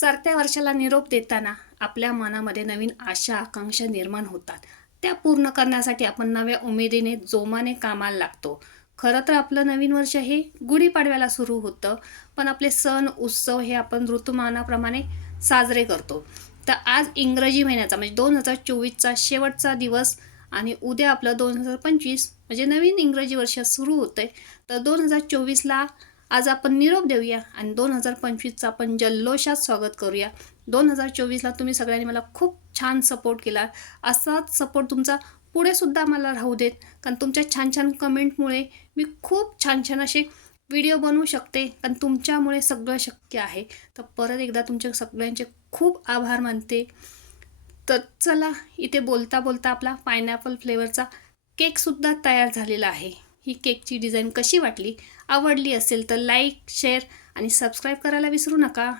सरत्या वर्षाला निरोप देताना आपल्या मनामध्ये नवीन आशा आकांक्षा निर्माण होतात. त्या पूर्ण करण्यासाठी आपण नव्या उमेदीने जोमाने कामाला लागतो. खरं तर आपलं नवीन वर्ष हे गुढीपाडव्याला सुरू होतं, पण आपले सण उत्सव हे आपण ऋतुमानाप्रमाणे साजरे करतो. तर आज इंग्रजी महिन्याचा म्हणजे 2024चा शेवटचा दिवस आणि उद्या आपलं 2025 म्हणजे नवीन इंग्रजी वर्ष सुरू होतंय. तर 2024ला आज आपण निरोप देऊया आणि 2025चं आपण जल्लोषात स्वागत करूया. 2024ला तुम्ही सगळ्यांनी मला खूप छान सपोर्ट केला. असाच सपोर्ट तुमचा पुढे सुद्धा मला राहू देत. कारण तुमच्या छान छान कमेंटमुळे मी खूप छान छान असे व्हिडिओ बनवू शकते. कारण तुमच्यामुळे सगळं शक्य आहे. तर परत एकदा तुमच्या सगळ्यांचे खूप आभार मानते. तर चला, इथे बोलता बोलता आपला पायनॅपल फ्लेवरचा केकसुद्धा तयार झालेला आहे. ही केकची डिझाईन कशी वाटली, आवडली असेल तर लाईक शेअर आणि सबस्क्राईब करायला विसरू नका.